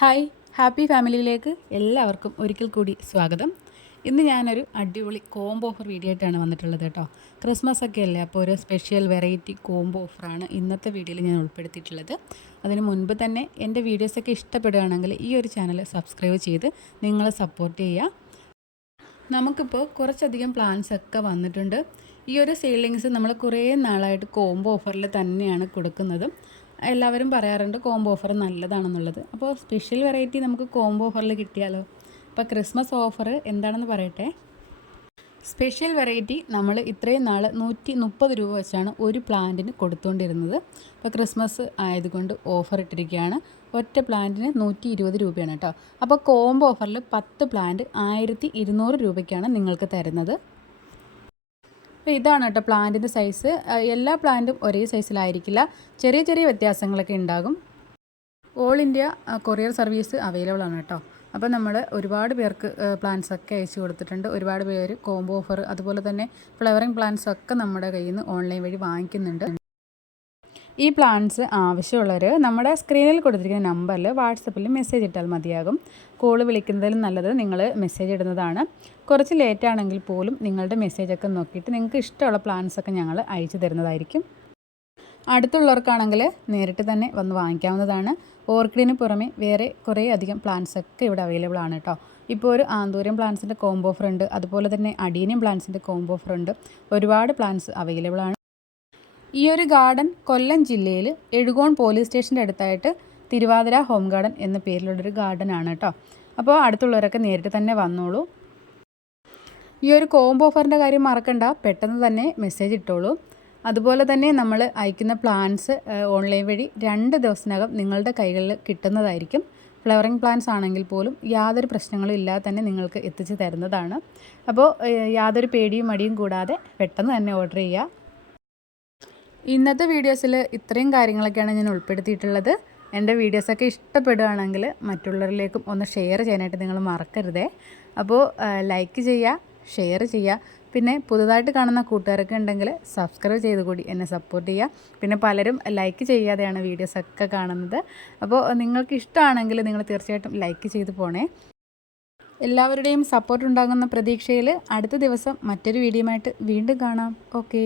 Hi happy ഫാമിലിയിലേക്ക് എല്ലാവർക്കും ഒരിക്കൽ കൂടി സ്വാഗതം. ഇന്ന് ഞാനൊരു അടിപൊളി കോംബോ ഓഫർ വീഡിയോ ആയിട്ടാണ് വന്നിട്ടുള്ളത് കേട്ടോ. ക്രിസ്മസ് ഒക്കെ അല്ലേ, അപ്പോൾ ഒരു സ്പെഷ്യൽ വെറൈറ്റി കോംബോ ഓഫറാണ് ഇന്നത്തെ വീഡിയോയിൽ ഞാൻ ഉൾപ്പെടുത്തിയിട്ടുള്ളത്. അതിന് മുൻപ് തന്നെ എൻ്റെ വീഡിയോസൊക്കെ ഇഷ്ടപ്പെടുകയാണെങ്കിൽ ഈ ഒരു ചാനൽ സബ്സ്ക്രൈബ് ചെയ്ത് നിങ്ങൾ സപ്പോർട്ട് ചെയ്യുക. നമുക്കിപ്പോൾ കുറച്ചധികം പ്ലാൻസ് ഒക്കെ വന്നിട്ടുണ്ട്. ഈ ഒരു സെയിലിങ്സ് നമ്മൾ കുറേ നാളായിട്ട് കോംബോ ഓഫറിൽ തന്നെയാണ് കൊടുക്കുന്നത്. എല്ലാവരും പറയാറുണ്ട് കോംബോ ഓഫർ നല്ലതാണെന്നുള്ളത്. അപ്പോൾ സ്പെഷ്യൽ വെറൈറ്റി നമുക്ക് കോംബോ ഓഫറിൽ കിട്ടിയാലോ. അപ്പോൾ ക്രിസ്മസ് ഓഫർ എന്താണെന്ന് പറയട്ടെ. സ്പെഷ്യൽ വെറൈറ്റി നമ്മൾ ഇത്രയും നാൾ 130 രൂപ വെച്ചാണ് ഒരു പ്ലാന്റിന് കൊടുത്തുകൊണ്ടിരുന്നത്. അപ്പോൾ ക്രിസ്മസ് ആയതുകൊണ്ട് ഓഫർ ഇട്ടിരിക്കുകയാണ്. ഒറ്റ പ്ലാന്റിന് 120 രൂപയാണ് കേട്ടോ. അപ്പോൾ കോംബോ ഓഫറിൽ 10 പ്ലാന്റ് 1200 രൂപയ്ക്കാണ് നിങ്ങൾക്ക് തരുന്നത്. അപ്പോൾ ഇതാണ് കേട്ടോ പ്ലാന്റിൻ്റെ സൈസ്. എല്ലാ പ്ലാന്റും ഒരേ സൈസിലായിരിക്കില്ല, ചെറിയ ചെറിയ വ്യത്യാസങ്ങളൊക്കെ ഉണ്ടാകും. All India courier service available ആണ് കേട്ടോ. അപ്പോൾ നമ്മൾ ഒരുപാട് പേർക്ക് പ്ലാൻസ് ഒക്കെ അയച്ചു കൊടുത്തിട്ടുണ്ട്. ഒരുപാട് പേര് കോംബോ ഓഫർ അതുപോലെ തന്നെ ഫ്ലവറിങ് പ്ലാൻസ് ഒക്കെ നമ്മുടെ കയ്യിൽ നിന്ന് ഓൺലൈൻ വഴി വാങ്ങിക്കുന്നുണ്ട്. ഈ പ്ലാൻസ് ആവശ്യമുള്ളവർ നമ്മുടെ സ്ക്രീനിൽ കൊടുത്തിരിക്കുന്ന നമ്പറിൽ വാട്സപ്പിൽ മെസ്സേജ് ഇട്ടാൽ മതിയാകും. കോൾ വിളിക്കുന്നതിലും നല്ലത് നിങ്ങൾ മെസ്സേജ് ഇടുന്നതാണ്. കുറച്ച് ലേറ്റ് ആണെങ്കിൽ പോലും നിങ്ങളുടെ മെസ്സേജൊക്കെ നോക്കിയിട്ട് നിങ്ങൾക്ക് ഇഷ്ടമുള്ള പ്ലാൻസൊക്കെ ഞങ്ങൾ അയച്ചു തരുന്നതായിരിക്കും. അടുത്തുള്ളവർക്കാണെങ്കിൽ നേരിട്ട് തന്നെ വന്ന് വാങ്ങിക്കാവുന്നതാണ്. ഓർക്കിഡിന് പുറമെ വേറെ കുറേ അധികം പ്ലാൻസൊക്കെ ഇവിടെ അവൈലബിൾ ആണ് കേട്ടോ. ഇപ്പോൾ ഒരു ആന്തൂര്യം പ്ലാൻസിൻ്റെ കോംബോ ഓഫർ ഉണ്ട്, അതുപോലെ തന്നെ അഡീനിയം പ്ലാൻസിൻ്റെ കോംബോ ഓഫർ ഉണ്ട്. ഒരുപാട് പ്ലാൻസ് അവൈലബിൾ ആണ്. ഈ ഒരു ഗാർഡൻ കൊല്ലം ജില്ലയിൽ എഴുകോൺ പോലീസ് സ്റ്റേഷൻ്റെ അടുത്തായിട്ട് തിരുവാതിര ഹോം ഗാർഡൻ എന്ന പേരിലുള്ളൊരു ഗാർഡൻ ആണ് കേട്ടോ. അപ്പോൾ അടുത്തുള്ളവരൊക്കെ നേരിട്ട് തന്നെ വന്നോളൂ. ഈ ഒരു കോംബോ ഓഫറിൻ്റെ കാര്യം മറക്കണ്ട, പെട്ടെന്ന് തന്നെ മെസ്സേജ് ഇട്ടോളൂ. അതുപോലെ തന്നെ നമ്മൾ അയക്കുന്ന പ്ലാൻസ് ഓൺലൈൻ വഴി 2 ദിവസത്തിനകം നിങ്ങളുടെ കൈകളിൽ കിട്ടുന്നതായിരിക്കും. ഫ്ലവറിങ് പ്ലാൻസ് ആണെങ്കിൽ പോലും യാതൊരു പ്രശ്നങ്ങളും ഇല്ലാതെ തന്നെ നിങ്ങൾക്ക് എത്തിച്ച് തരുന്നതാണ്. അപ്പോൾ യാതൊരു പേടിയും മടിയും കൂടാതെ പെട്ടെന്ന് തന്നെ ഓർഡർ ചെയ്യുക. ഇന്നത്തെ വീഡിയോസിൽ ഇത്രയും കാര്യങ്ങളൊക്കെയാണ് ഞാൻ ഉൾപ്പെടുത്തിയിട്ടുള്ളത്. എൻ്റെ വീഡിയോസൊക്കെ ഇഷ്ടപ്പെടുകയാണെങ്കിൽ മറ്റുള്ളവരിലേക്കും ഒന്ന് ഷെയർ ചെയ്യാനായിട്ട് നിങ്ങൾ മറക്കരുതേ. അപ്പോൾ ലൈക്ക് ചെയ്യുക, ഷെയർ ചെയ്യുക. പിന്നെ പുതുതായിട്ട് കാണുന്ന കൂട്ടുകാരൊക്കെ ഉണ്ടെങ്കിൽ സബ്സ്ക്രൈബ് ചെയ്ത് കൂടി എന്നെ സപ്പോർട്ട് ചെയ്യുക. പിന്നെ പലരും ലൈക്ക് ചെയ്യാതെയാണ് വീഡിയോസൊക്കെ കാണുന്നത്. അപ്പോൾ നിങ്ങൾക്ക് ഇഷ്ടമാണെങ്കിൽ നിങ്ങൾ തീർച്ചയായിട്ടും ലൈക്ക് ചെയ്ത് പോണേ. എല്ലാവരുടെയും സപ്പോർട്ട് ഉണ്ടാകുന്ന പ്രതീക്ഷയിൽ അടുത്ത ദിവസം മറ്റൊരു വീഡിയോയുമായിട്ട് വീണ്ടും കാണാം. ഓക്കേ.